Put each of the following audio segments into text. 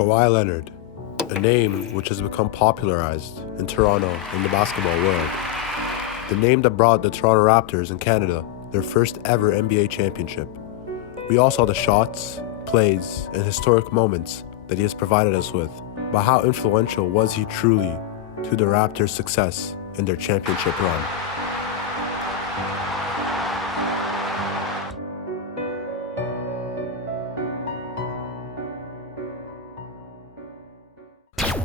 Kawhi Leonard, a name which has become popularized in Toronto in the basketball world. The name that brought the Toronto Raptors in Canada their first ever NBA championship. We all saw the shots, plays, and historic moments that he has provided us with. But how influential was he truly to the Raptors' success in their championship run?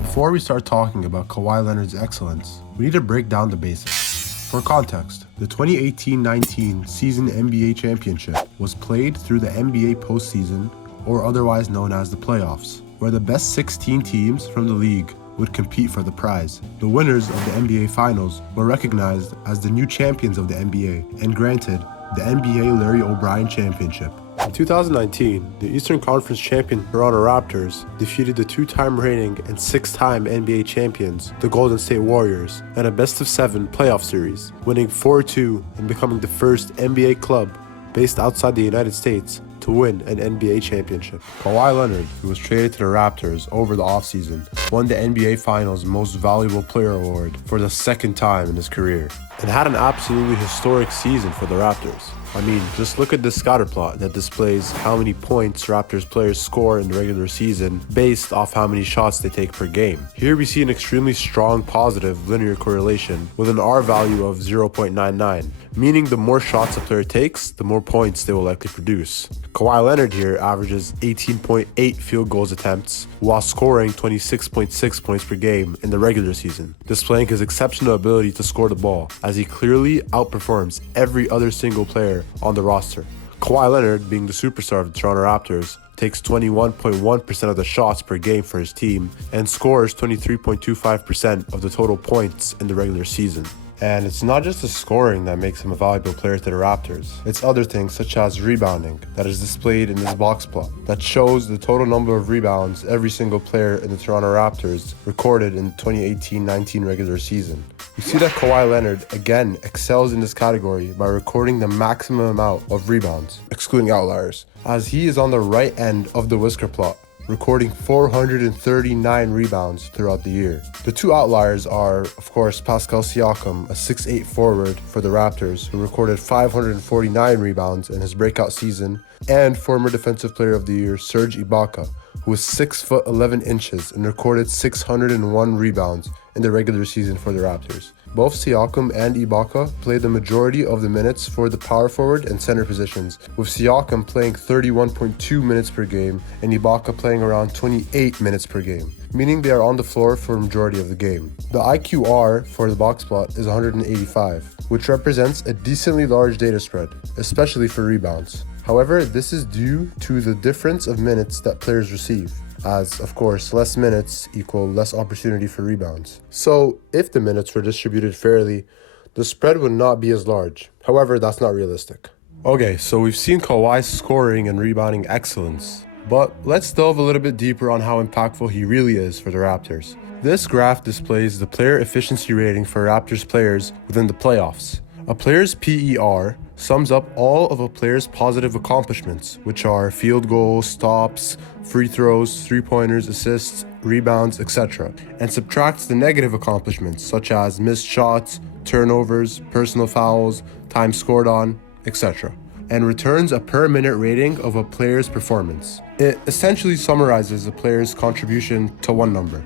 Before we start talking about Kawhi Leonard's excellence, we need to break down the basics. For context, the 2018-19 season NBA championship was played through the NBA postseason, or otherwise known as the playoffs, where the best 16 teams from the league would compete for the prize. The winners of the NBA Finals were recognized as the new champions of the NBA and granted the NBA Larry O'Brien Championship. In 2019, the Eastern Conference champion Toronto Raptors defeated the two-time reigning and six-time NBA champions, the Golden State Warriors, in a best-of-7 playoff series, winning 4-2 and becoming the first NBA club based outside the United States to win an NBA championship. Kawhi Leonard, who was traded to the Raptors over the offseason, won the NBA Finals Most Valuable Player award for the second time in his career, and had an absolutely historic season for the Raptors. I mean, just look at this scatter plot that displays how many points Raptors players score in the regular season based off how many shots they take per game. Here we see an extremely strong positive linear correlation with an R value of 0.99, meaning the more shots a player takes, the more points they will likely produce. Kawhi Leonard here averages 18.8 field goals attempts while scoring 26.6 points per game in the regular season, displaying his exceptional ability to score the ball as he clearly outperforms every other single player on the roster. Kawhi Leonard, being the superstar of the Toronto Raptors, takes 21.1% of the shots per game for his team and scores 23.25% of the total points in the regular season. And it's not just the scoring that makes him a valuable player to the Raptors. It's other things such as rebounding that is displayed in this box plot that shows the total number of rebounds every single player in the Toronto Raptors recorded in the 2018-19 regular season. We see that Kawhi Leonard again excels in this category by recording the maximum amount of rebounds, excluding outliers, as he is on the right end of the whisker plot, recording 439 rebounds throughout the year. The two outliers are, of course, Pascal Siakam, a 6'8" forward for the Raptors, who recorded 549 rebounds in his breakout season, and former Defensive Player of the Year Serge Ibaka, who was 6'11" and recorded 601 rebounds in the regular season for the Raptors. Both Siakam and Ibaka played the majority of the minutes for the power forward and center positions, with Siakam playing 31.2 minutes per game and Ibaka playing around 28 minutes per game, meaning they are on the floor for a majority of the game. The IQR for the box plot is 185, which represents a decently large data spread, especially for rebounds. However, this is due to the difference of minutes that players receive, as, of course, less minutes equal less opportunity for rebounds. So, if the minutes were distributed fairly, the spread would not be as large. However, that's not realistic. Okay, so we've seen Kawhi's scoring and rebounding excellence, but let's delve a little bit deeper on how impactful he really is for the Raptors. This graph displays the player efficiency rating for Raptors players within the playoffs. A player's PER sums up all of a player's positive accomplishments, which are field goals, stops, free throws, three-pointers, assists, rebounds, etc., and subtracts the negative accomplishments such as missed shots, turnovers, personal fouls, time scored on, etc., and returns a per-minute rating of a player's performance. It essentially summarizes a player's contribution to one number.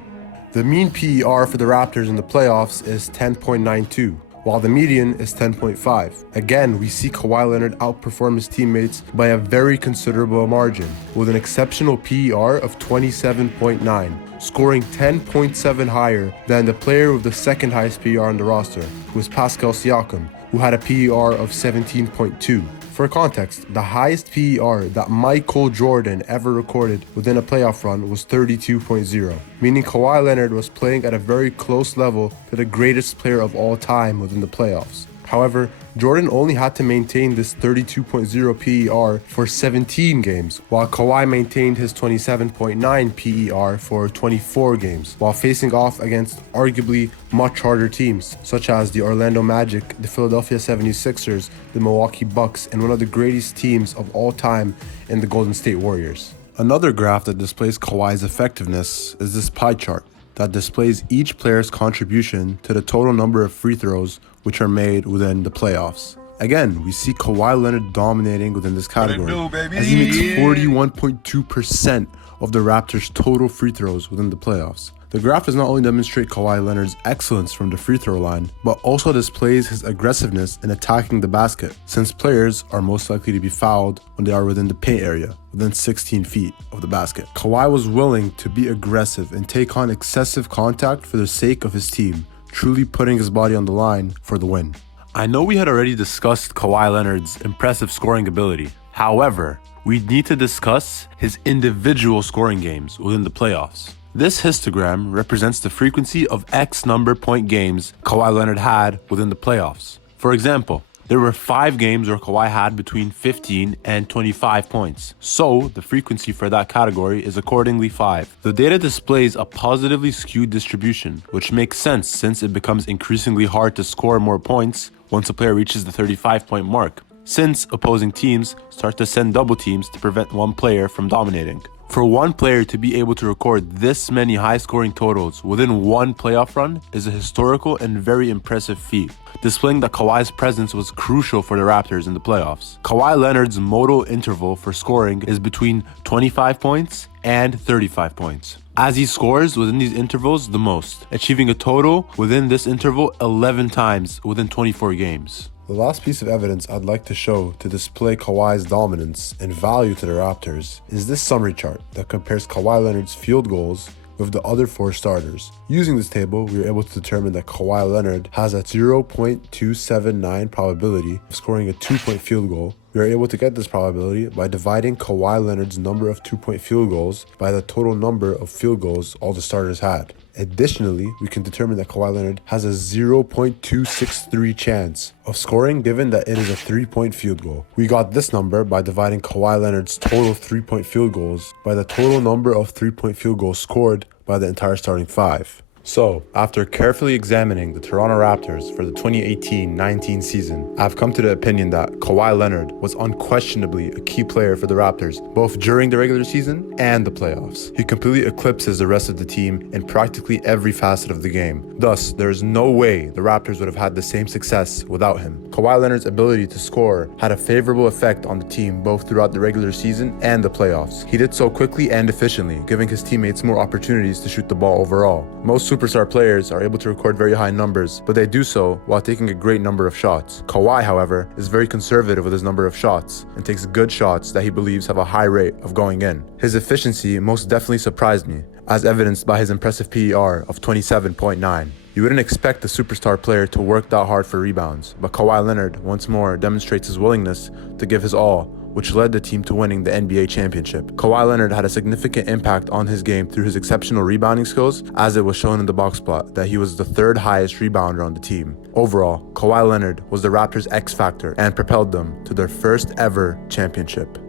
The mean PER for the Raptors in the playoffs is 10.92. while the median is 10.5. Again, we see Kawhi Leonard outperform his teammates by a very considerable margin, with an exceptional PER of 27.9, scoring 10.7 higher than the player with the second highest PER on the roster, who was Pascal Siakam, who had a PER of 17.2. For context, the highest PER that Michael Jordan ever recorded within a playoff run was 32.0, meaning Kawhi Leonard was playing at a very close level to the greatest player of all time within the playoffs. However, Jordan only had to maintain this 32.0 PER for 17 games, while Kawhi maintained his 27.9 PER for 24 games, while facing off against arguably much harder teams, such as the Orlando Magic, the Philadelphia 76ers, the Milwaukee Bucks, and one of the greatest teams of all time in the Golden State Warriors. Another graph that displays Kawhi's effectiveness is this pie chart that displays each player's contribution to the total number of free throws which are made within the playoffs. Again, we see Kawhi Leonard dominating within this category as he makes 41.2% of the Raptors' total free throws within the playoffs. The graph does not only demonstrate Kawhi Leonard's excellence from the free throw line, but also displays his aggressiveness in attacking the basket, since players are most likely to be fouled when they are within the paint area, within 16 feet of the basket. Kawhi was willing to be aggressive and take on excessive contact for the sake of his team, truly putting his body on the line for the win. I know we had already discussed Kawhi Leonard's impressive scoring ability. However, we need to discuss his individual scoring games within the playoffs. This histogram represents the frequency of X number point games Kawhi Leonard had within the playoffs. For example, there were 5 games where Kawhi had between 15 and 25 points. So, the frequency for that category is accordingly 5. The data displays a positively skewed distribution, which makes sense since it becomes increasingly hard to score more points once a player reaches the 35-point mark, since opposing teams start to send double teams to prevent one player from dominating. For one player to be able to record this many high-scoring totals within one playoff run is a historical and very impressive feat, displaying that Kawhi's presence was crucial for the Raptors in the playoffs. Kawhi Leonard's modal interval for scoring is between 25 points and 35 points, as he scores within these intervals the most, achieving a total within this interval 11 times within 24 games. The last piece of evidence I'd like to show to display Kawhi's dominance and value to the Raptors is this summary chart that compares Kawhi Leonard's field goals with the other 4 starters. Using this table, we were able to determine that Kawhi Leonard has a 0.279 probability of scoring a 2-point field goal. We are able to get this probability by dividing Kawhi Leonard's number of 2-point field goals by the total number of field goals all the starters had. Additionally, we can determine that Kawhi Leonard has a 0.263 chance of scoring given that it is a 3-point field goal. We got this number by dividing Kawhi Leonard's total 3-point field goals by the total number of 3-point field goals scored by the entire starting 5. So, after carefully examining the Toronto Raptors for the 2018-19 season, I've come to the opinion that Kawhi Leonard was unquestionably a key player for the Raptors, both during the regular season and the playoffs. He completely eclipses the rest of the team in practically every facet of the game. Thus, there is no way the Raptors would have had the same success without him. Kawhi Leonard's ability to score had a favorable effect on the team both throughout the regular season and the playoffs. He did so quickly and efficiently, giving his teammates more opportunities to shoot the ball overall. Most superstar players are able to record very high numbers, but they do so while taking a great number of shots. Kawhi, however, is very conservative with his number of shots and takes good shots that he believes have a high rate of going in. His efficiency most definitely surprised me, as evidenced by his impressive PER of 27.9. You wouldn't expect a superstar player to work that hard for rebounds, but Kawhi Leonard once more demonstrates his willingness to give his all, which led the team to winning the NBA championship. Kawhi Leonard had a significant impact on his game through his exceptional rebounding skills, as it was shown in the box plot that he was the 3rd highest rebounder on the team. Overall, Kawhi Leonard was the Raptors' X factor and propelled them to their first ever championship.